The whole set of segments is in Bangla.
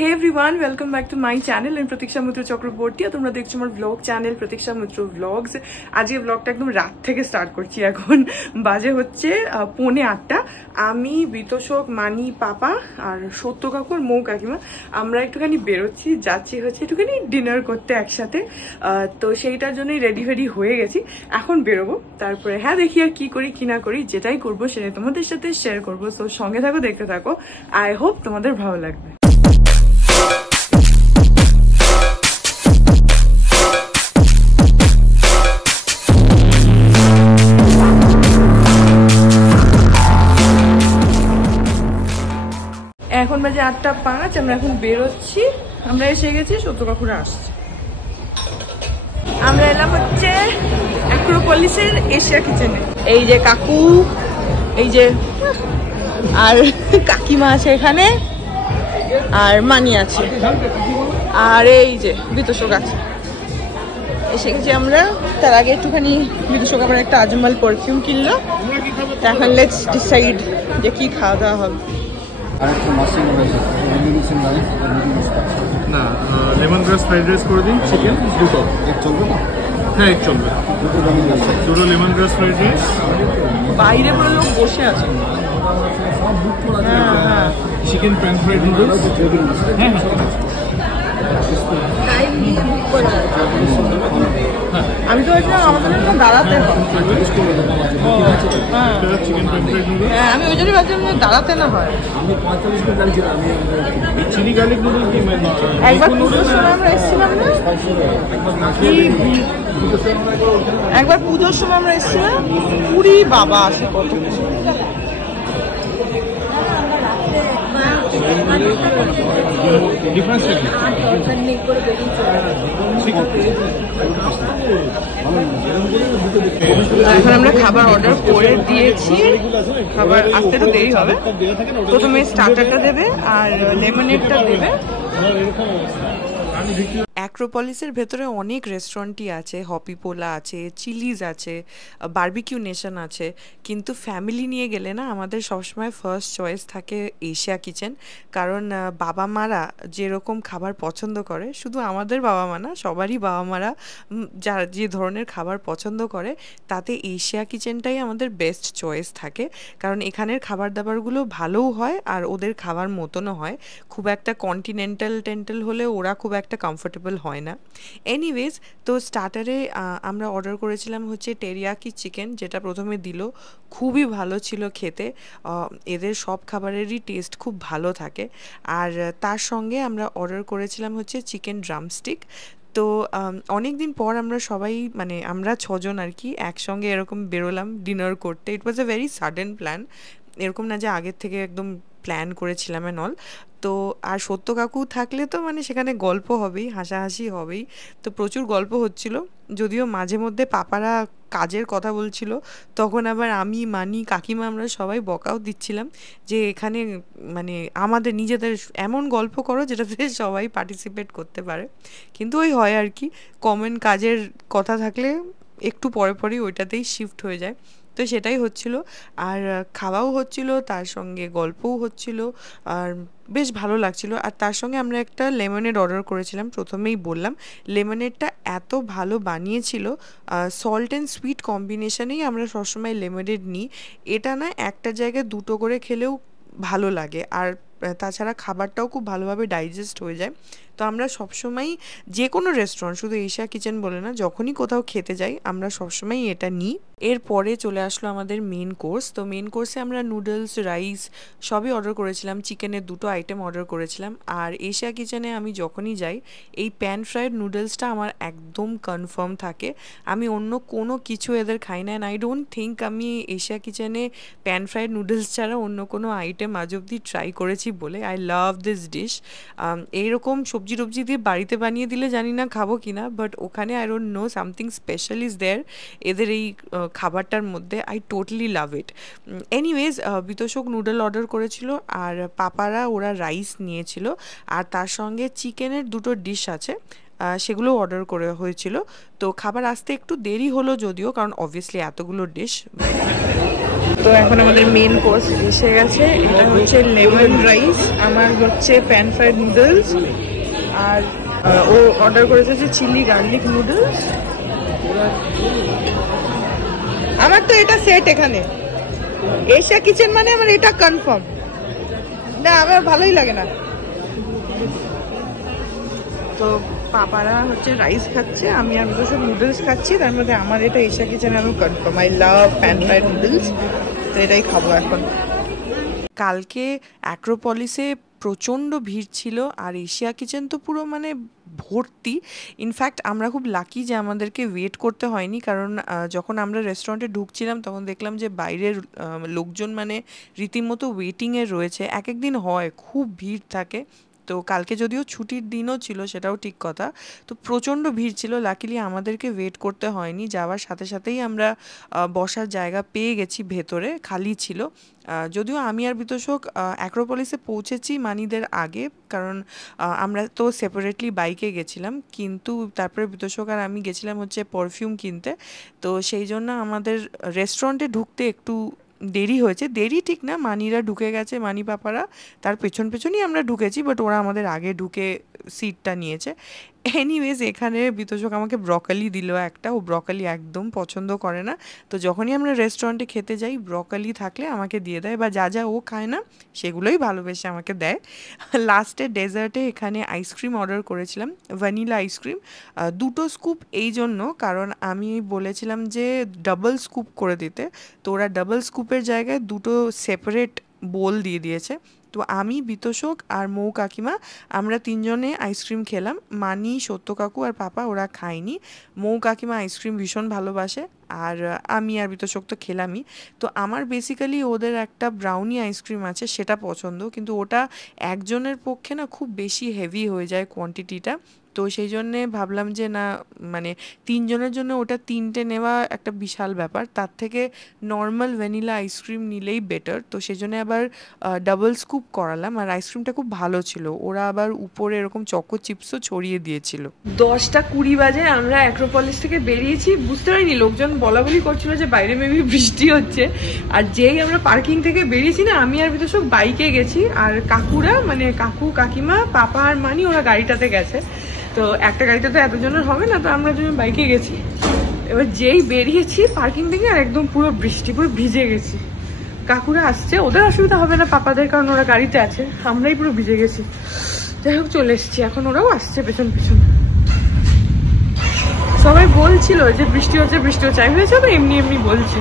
Hey everyone, welcome back to my channel. আমি প্রতীক্ষা মিত্র চক্রবর্তী আর তোমরা দেখছো আমার ব্লগ চ্যানেল প্রতীক্ষা মিত্র ব্লগস। আজকে ব্লগটা একদম রাত থেকে স্টার্ট করছি। এখন বাজে হচ্ছে 7:45। আমি বিতোষক, মানি, পাপা আর সত্য কাকুর মৌ কাকিমা আমরা একটুখানি বেরোচ্ছি, যাচ্ছি হচ্ছে একটুখানি ডিনার করতে একসাথে। তো সেইটার জন্যই রেডি ফেডি হয়ে গেছি, এখন বেরোবো। তারপরে হ্যাঁ দেখি আর কি করি কি না করি, যেটাই করবো সেটাই তোমাদের সাথে শেয়ার করবো। তো সঙ্গে থাকো, দেখতে থাকো। আই হোপ তোমাদের ভালো লাগবে। এখন বাজে 8:05, আমরা এখন বেরোচ্ছি। আমরা এসে গেছি, সত্য কাকুরা আসছে। আমরা এলাম হচ্ছে অ্যাক্রোপলিসের এশিয়া কিচেনে। এই যে কাকু, এই যে আর কাকিমা আছে এখানে, আর মানি আছে, আর এই যে বিতোষক আছে। এসে গেছি আমরা। তার আগে একটুখানি বিতোষক আবার একটা আজমল পারফিউম কিনলো। এখন লেটস ডিসাইড যে কি খাওয়া দাওয়া হবে। না, লেমন গ্রাস ফ্রাইড রাইস করে দিন, চিকেন দুটো। এক চলবে না? হ্যাঁ, এক চলবে। দুটো লেমন গ্রাস ফ্রাইড রাইস। বাইরে পুরো লোক বসে আছে। Chicken pan fried noodles. হ্যাঁ আমি তো ভাবছিলাম আমাদের জন্য দাঁড়াতে হয়। Chicken pan fried noodles. হ্যাঁ, আমি ওই জন্যই ভাবছিলাম দাঁড়াতে না হয়। চিলি গার্লিক নুডল কি একবার পুজোর সময় আমরা এসেছিলাম না, একবার পুজোর সময় আমরা এসেছিলাম। পুরি বাবা আসে কত কিছু। এখন আমরা খাবার অর্ডার করে দিয়েছি, খাবার আসতে তো দেরি হবে। প্রথমে স্টার্টারটা দেবে আর লেমনেডটা দেবে। অ্যাক্রোপলিসের ভেতরে অনেক রেস্টুরেন্টই আছে, হপি পোলা আছে, চিলিজ আছে, বারবিকিউ নেশন আছে। কিন্তু ফ্যামিলি নিয়ে গেলে না আমাদের সবসময় ফার্স্ট চয়েস থাকে এশিয়া কিচেন। কারণ বাবা মারা যেরকম খাবার পছন্দ করে, শুধু আমাদের বাবা মা না, সবারই বাবা মারা যারা যে ধরনের খাবার পছন্দ করে তাতে এশিয়া কিচেনটাই আমাদের বেস্ট চয়েস থাকে। কারণ এখানের খাবার দাবারগুলো ভালোও হয় আর ওদের খাবার মতনও হয়। খুব একটা কন্টিনেন্টাল টেন্টাল হলে ওরা খুব একটা কমফোর্টেবল হয় না। এনিওয়েজ, তো স্টার্টারে আমরা অর্ডার করেছিলাম হচ্ছে টেরিয়াকি চিকেন, যেটা প্রথমে দিল। খুবই ভালো ছিল খেতে। এদের সব খাবারেরই টেস্ট খুব ভালো থাকে। আর তার সঙ্গে আমরা অর্ডার করেছিলাম হচ্ছে চিকেন ড্রামস্টিক। তো অনেক দিন পর আমরা সবাই, মানে আমরা 6 জন আর কি, একসঙ্গে এরকম বেরোলাম ডিনার করতে। ইট ওয়াজ এ ভেরি সাডেন প্ল্যান, এরকম না যে আগের থেকে একদম প্ল্যান করেছিলাম অ্যান্ড অল। তো আর সত্য কাকু থাকলে তো মানে সেখানে গল্প হবেই, হাসাহাসি হবেই। তো প্রচুর গল্প হচ্ছিল, যদিও মাঝে মধ্যে পাপারা কাজের কথা বলছিল, তখন আবার আমি, মানি, কাকিমা আমরা সবাই বকাও দিচ্ছিলাম যে এখানে মানে আমাদের নিজেদের এমন গল্প করো যেটাতে সবাই পার্টিসিপেট করতে পারে। কিন্তু ওই হয় আর কি, কমন কাজের কথা থাকলে একটু পরে পরেই ওইটাতেই শিফট হয়ে যায়। তো সেটাই হচ্ছিল, আর খাওয়াও হচ্ছিল, তার সঙ্গে গল্পও হচ্ছিল, আর বেশ ভালো লাগছিল। আর তার সঙ্গে আমরা একটা লেমনেড অর্ডার করেছিলাম। প্রথমেই বললাম লেমনেডটা এত ভালো বানিয়েছিল, সল্ট অ্যান্ড সুইট কম্বিনেশনেই আমরা সবসময় লেমনেড নিই। এটা না একটা জায়গায় দুটো করে খেলেও ভালো লাগে, আর তাছাড়া খাবারটাও খুব ভালোভাবে ডাইজেস্ট হয়ে যায়। তো আমরা সবসময়ই যে কোনো রেস্টুরেন্ট, শুধু এশিয়া কিচেন বলে না, যখনই কোথাও খেতে যাই আমরা সবসময়ই এটা নিই। এরপরে চলে আসলো আমাদের মেন কোর্স। তো মেন কোর্সে আমরা নুডলস, রাইস সবই অর্ডার করেছিলাম। চিকেনের 2টো আইটেম অর্ডার করেছিলাম। আর এশিয়া কিচেনে আমি যখনই যাই এই প্যান ফ্রাইড নুডলসটা আমার একদম কনফার্ম থাকে। আমি অন্য কোনো কিছু এদের খাই না। অ্যান্ড আই ডোন্ট থিঙ্ক আমি এশিয়া কিচেনে প্যান ফ্রাইড নুডলস ছাড়া অন্য কোনো আইটেম আজ অব্দি ট্রাই করেছি বলে। I love this dish. এইরকম সবজি টবজি দিয়ে বাড়িতে বানিয়ে দিলে জানি না খাবো কিনা, বাট ওখানে I don't know, something special is there এদের এই খাবারটার মধ্যে। I totally love it. Anyways, বিতোষক নুডল অর্ডার করেছিল আর পাপারা ওরা রাইস নিয়েছিল, আর তার সঙ্গে চিকেনের 2টো ডিশ আছে, সেগুলো অর্ডার করে হয়েছিল। তো খাবার আসতে একটু দেরি হলো যদিও, কারণ অবভিয়াসলি এতগুলো ডিশ। তো এখন আমাদের মেন কোর্স এসে গেছে। এটা হচ্ছে লেমন রাইস, আমার হচ্ছে প্যান ফ্রাইড নুডলস, আর ও অর্ডার করেছে হচ্ছে চিলি গার্লিক নুডলস। আমার তো এটা সেট, এখানে এশিয়া কিচেন মানে আমার এটা কনফার্ম না, আমার ভালোই লাগে না। তো পাপারা হচ্ছে রাইস খাচ্ছে, আমি আর তো সব নুডলস খাচ্ছি, তার মধ্যে আমার এটা এশিয়া কিচেন আমি confirm, I love pan fried noodles, তো এটাই খাবো এখন। কালকে অ্যাক্রোপলিসে প্রচণ্ড ভিড় ছিল, আর এশিয়া কিচেন তো পুরো মানে ভর্তি। ইনফ্যাক্ট আমরা খুব লাকি যে আমাদেরকে ওয়েট করতে হয়নি, কারণ যখন আমরা রেস্টুরেন্টে ঢুকছিলাম তখন দেখলাম যে বাইরের লোকজন মানে রীতিমতো ওয়েটিংয়ে রয়েছে। এক এক দিন হয় খুব ভিড় থাকে, তো কালকে যদিও ছুটির দিনও ছিল সেটাও ঠিক কথা, তো প্রচণ্ড ভিড় ছিল। লাকিলি আমাদেরকে ওয়েট করতে হয়নি, যাওয়ার সাথে সাথেই আমরা বসার জায়গা পেয়ে গেছি, ভেতরে খালি ছিল। যদিও আমি আর বিতোষক অ্যাক্রোপলিসে পৌঁছেছি মানিদের আগে, কারণ আমরা তো সেপারেটলি বাইকে গেছিলাম, কিন্তু তারপরে বিতোষক আর আমি গেছিলাম হচ্ছে পারফিউম কিনতে, তো সেই জন্য আমাদের রেস্টুরেন্টে ঢুকতে একটু দেরি হয়েছে। দেরি ঠিক না, মানিরা ঢুকে গেছে, মানি পাপারা, তার পেছন পেছনই আমরা ঢুকেছি, বাট ওরা আমাদের আগে ঢুকে সিটটা নিয়েছে। এনিওয়েজ এখানে বিতোষক আমাকে ব্রকলি দিল একটা, ও ব্রকলি একদম পছন্দ করে না, তো যখনই আমরা রেস্টুরেন্টে খেতে যাই ব্রকলি থাকলে আমাকে দিয়ে দেয়, বা যা যা ও খায় না সেগুলোই ভালোবেসে আমাকে দেয়। লাস্টে ডেজার্টে এখানে আইসক্রিম অর্ডার করেছিলাম, ভ্যানিলা আইসক্রিম, 2টো স্কুপ, এই জন্য কারণ আমি বলেছিলাম যে ডাবল স্কুপ করে দিতে, তো ওরা ডাবল স্কুপের জায়গায় 2টো সেপারেট বোল দিয়ে দিয়েছে। তো আমি, বিতোষক আর মৌ কাকিমা আমরা 3জনে আইসক্রিম খেলাম, মানি, সত্য কাকু আর পাপা ওরা খায়নি। মৌ কাকিমা আইসক্রিম ভীষণ ভালোবাসে, আর আমি আর বিতোষক তো খেলামই। তো আমার বেসিক্যালি ওদের একটা ব্রাউনি আইসক্রিম আছে সেটা পছন্দ, কিন্তু ওটা একজনের পক্ষে না খুব বেশি হেভি হয়ে যায় কোয়ান্টিটিটা, তো সেই জন্যে ভাবলাম যে না, মানে 3জনের জন্য ওটা 3টে নেওয়া একটা বিশাল ব্যাপার, তার থেকে নর্মাল ভ্যানিলা আইসক্রিম নিলেই বেটার, তো সেই জন্য আবার ডাবল স্কুপ করালাম। আর আইসক্রিমটা খুব ভালো ছিল, ওরা আবার উপরে এরকম চকো চিপসও ছড়িয়ে দিয়েছিল। 10টা 20 বাজে আমরা অ্যাক্রোপলিস থেকে বেরিয়েছি, বুঝতে পারিনি, লোকজন বলা বলি করছিল যে বাইরে মেবি বৃষ্টি হচ্ছে, আর যেই আমরা পার্কিং থেকে বেরিয়েছি না, আমি আর বিতোষক বাইকে গেছি, আর কাকুরা মানে কাকু কাকিমা পাপা আর মানি ওরা গাড়িটাতে গেছে, তো একটা গাড়িতে তো এতজনের হবে না, তো আমরা দুজন বাইকে গেছি। এবার যেই বেরিয়েছি পার্কিং থেকে আর একদম পুরো বৃষ্টি, পুরো ভিজে গেছি। কাকুরা আসছে, ওদের অসুবিধা হবে না পাপাদের, কারণ ওরা গাড়িতে আছে, আমরাই পুরো ভিজে গেছি। যাই হোক চলে এসছি, এখন ওরাও আসছে পেছন পেছন। সবাই বলছিল যে বৃষ্টি হচ্ছে বৃষ্টি হচ্ছে, আমি হয়েছে এমনি এমনি বলছে।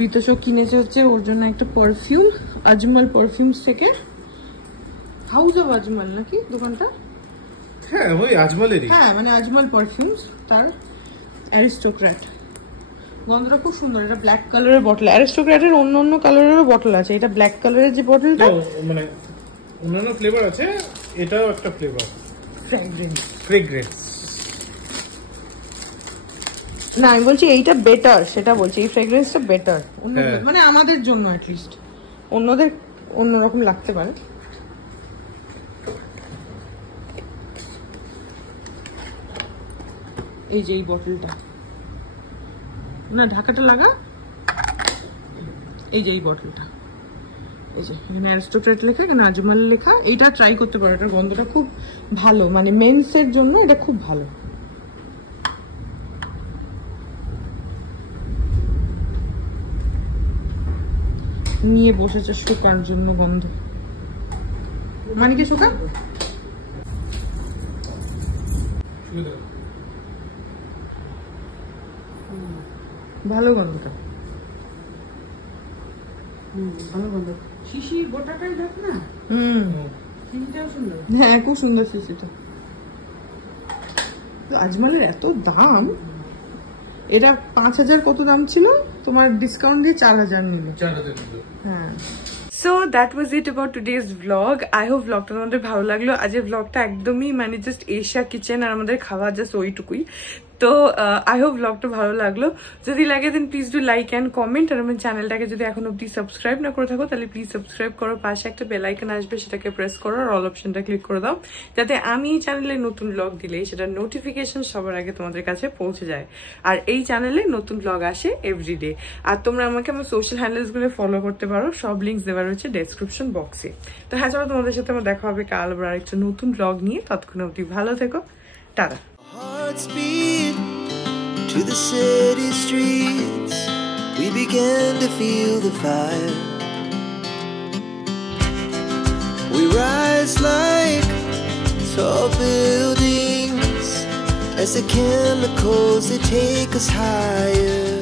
বিতোষক কিনেছে হচ্ছে ওর জন্য একটা পারফিউম, আজমল পারফিউমস থেকে, হাউস অফ আজমল নাকি দোকানটা? হ্যাঁ ওই আজমলেরই, হ্যাঁ মানে আজমল পারফিউমস, তার অ্যারিস্টোক্র্যাট, গন্ধটা খুব সুন্দর। এটা ব্ল্যাক কালারের বটল, অ্যারিস্টোক্র্যাটের অন্য অন্য কালারেরও বটল আছে, এটা ব্ল্যাক কালারের যে বটলটা মানে অন্যান্য ফ্লেভার আছে, এটাও একটা ফ্লেভার, ফ্রেগ্রেন্স। না আমি বলছি এইটা বেটার, সেটা বলছি এই ফ্রেগ্রেন্সটা বেটার মানে আমাদের জন্য অ্যাটলিস্ট, অন্যদের অন্যরকম লাগতে পারে। এই যে এই বটলটা, না ঢাকাটা লাগা, এই যে এই বটলটা, এই যে এখানে অ্যারিস্টোক্র্যাট লেখা, এখানে আজমল লেখা, এইটা ট্রাই করতে পারো, এটার গন্ধটা খুব ভালো, মানে মেন্সের জন্য এটা খুব ভালো। নিয়ে বসেছে শোকার জন্য গন্ধ, মানে কি শোকা ভালো গন্ধটা, ভালো গন্ধ। শিশির গোটাটাই দেখ না, শিশিটাও সুন্দর, হ্যাঁ খুব সুন্দর শিশিটা। আজমলের এত দাম, এটা 5000 কত দাম ছিল, তোমার ডিসকাউন্ট দিয়ে 4000 নিল। হ্যাঁ, so that was it about today's blog. I hope ব্লগটা তোমাদের ভালো লাগলো। আজকের ব্লগটা একদমই মানে জাস্ট এশিয়া কিচেন আর আমাদের খাওয়া জাস্ট ওইটুকুই। তো আই হোপ ব্লগটা ভালো লাগলো, যদি লাগে then please do like and comment, আর আমার চ্যানেলটাকে যদি এখন অব্দি সাবস্ক্রাইব না করে থাকো তাহলে প্লিজ সাবস্ক্রাইব করো, পাশে একটা বেল আইকন আসবে সেটাকে প্রেস করো আর অল অপশনটা ক্লিক করে দাও, যাতে আমি এই চ্যানেলে নতুন ব্লগ দিলে সেটার নোটিফিকেশন সবার আগে তোমাদের কাছে পৌঁছে যায়। আর এই চ্যানেলে নতুন ব্লগ আসে এভরিডে। আর তোমরা আমাকে আমার সোশ্যাল হ্যান্ডেলস গুলো ফলো করতে পারো, সব লিঙ্কস দেওয়া রয়েছে ডেসক্রিপশন বক্সে। তো হ্যাঁ চলো, তোমাদের সাথে আমার দেখা হবে কাল আবার আরেকটা নতুন ব্লগ নিয়ে। ততক্ষণ অবধি ভালো থেকো, tata. Hearts beat to the city streets. We began to feel the fire. We rise like tall buildings as the chemicals they take us higher.